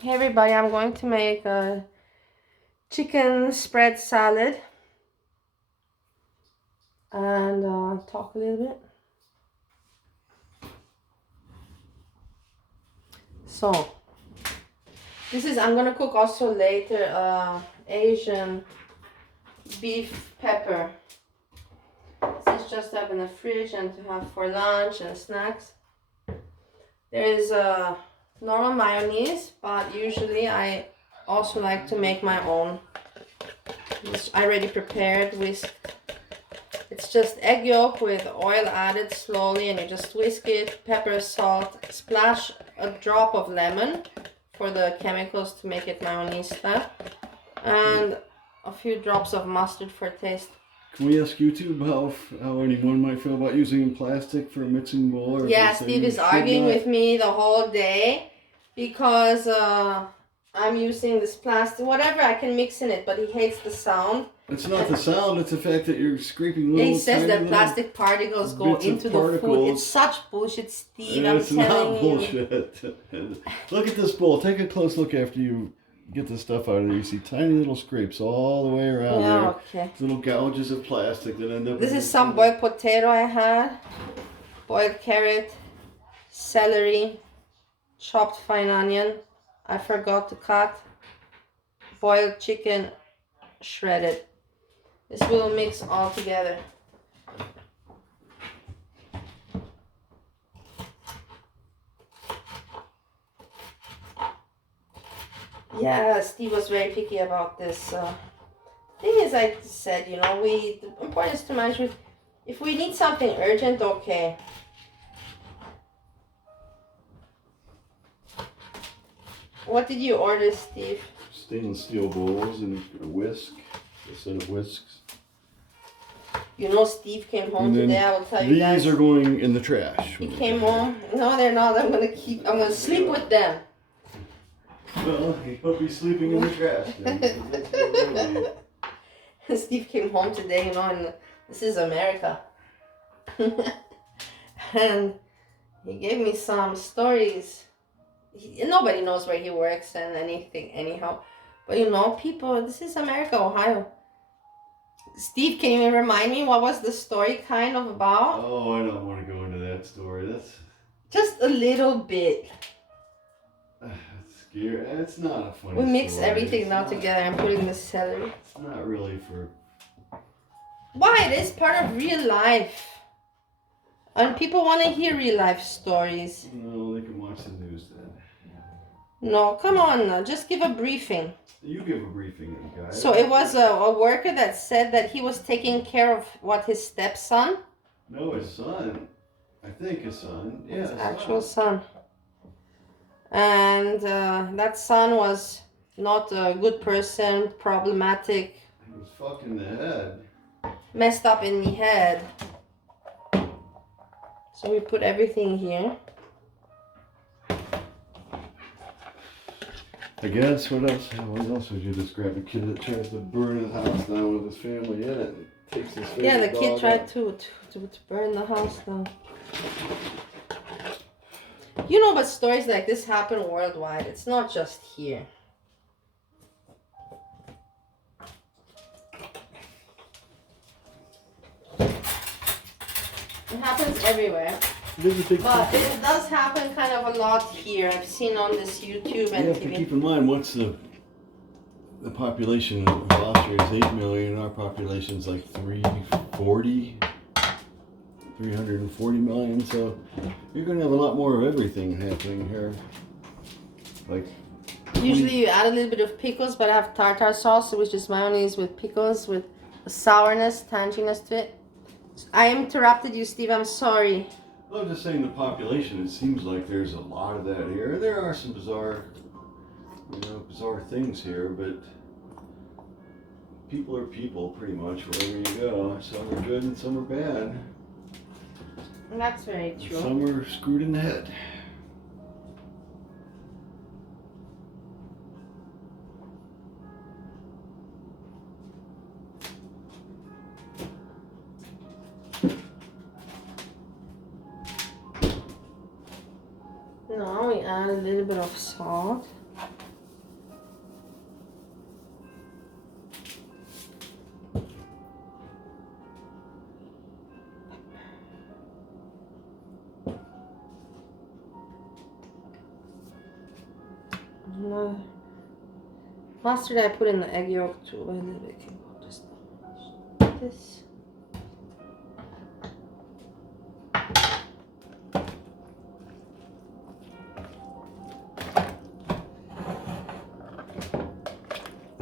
Hey everybody, I'm going to make a chicken spread salad and talk a little bit. So, I'm gonna cook also later Asian beef pepper. This is just to have in the fridge and to have for lunch and snacks. There is normal mayonnaise, but usually I also like to make my own. It's already prepared with. It's just egg yolk with oil added slowly, and you just whisk it, pepper, salt, splash a drop of lemon for the chemicals to make it mayonnaise style, and a few drops of mustard for taste. Can we ask YouTube how anyone might feel about using plastic for a mixing bowl? Or yeah, Steve is arguing with me the whole day because I'm using this plastic, whatever I can mix in it, but he hates the sound. It's not the sound, it's the fact that you're scraping little. He says that plastic particles go into the food. It's such bullshit, Steve. It's not bullshit. Look at this bowl. Take a close look after you get the stuff out of there. You see tiny little scrapes all the way around there. Okay. Little gouges of plastic that end up. This is some boiled potato I had, boiled carrot, celery, chopped fine onion. I forgot to cut. Boiled chicken, shredded. This will mix all together. Yeah, Steve was very picky about this. Thing is, I said, the important is to manage with, if we need something urgent, okay. What did you order, Steve? Stainless steel bowls and a whisk, a set of whisks. Steve came home today. I will tell you guys. These are going in the trash. He came home. No, they're not. I'm gonna sleep with them. Well, he'll be sleeping in the trash then. Steve came home today, and this is America. And he gave me some stories. Nobody knows where he works and anything, anyhow. But people, this is America, Ohio. Steve, can you remind me what was the story kind of about? Oh, I don't want to go into that story. That's just a little bit. It's scary. It's not a funny story. We mix story. Everything now together. I'm putting the celery. It's not really for. Why? It is part of real life. And people want to hear real life stories. No, they can watch the news then. No, come on now. Just give a briefing. You give a briefing, guys. So it was a worker that said that he was taking care of his stepson? No, his son. I think his son. Yeah, his actual son. And that son was not a good person, problematic. He was fucked in the head. Messed up in the head. So we put everything here. I guess, what else would you describe? A kid that tries to burn his house down with his family in it. Takes his yeah, the kid tried to burn the house down. But stories like this happen worldwide. It's not just here. It happens everywhere. But it does happen kind of a lot here. I've seen on this YouTube and you have to keep in mind what's the population of Austria is 8 million. Our population is like 340 million. So you're going to have a lot more of everything happening here. Like usually you add a little bit of pickles, but I have tartar sauce, which is mayonnaise with pickles with a sourness, tanginess to it. I interrupted you, Steve. I'm sorry. I'm just saying the population, it seems like there's a lot of that here. There are some bizarre things here, but people are people pretty much wherever you go. Some are good and some are bad. That's very true. And some are screwed in the head. Now we add a little bit of salt. No. Mustard I put in the egg yolk too. A little bit. Just this.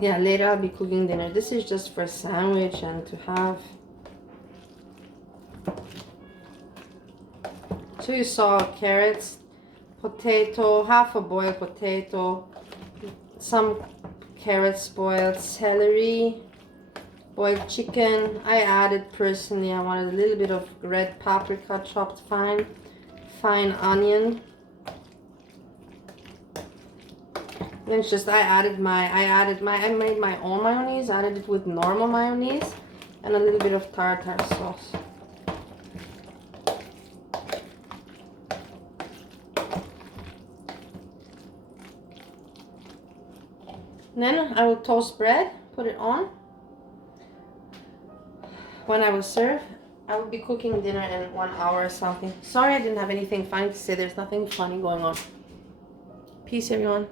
Yeah, later I'll be cooking dinner. This is just for a sandwich and to have. So you saw carrots, potato, half a boiled potato, some carrots boiled, celery, boiled chicken. I added personally, I wanted a little bit of red paprika chopped fine, fine onion. And it's just I made my own mayonnaise, added it with normal mayonnaise and a little bit of tartar sauce. Then I will toast bread, put it on. When I will serve, I will be cooking dinner in 1 hour or something. Sorry I didn't have anything funny to say. There's nothing funny going on. Peace, everyone.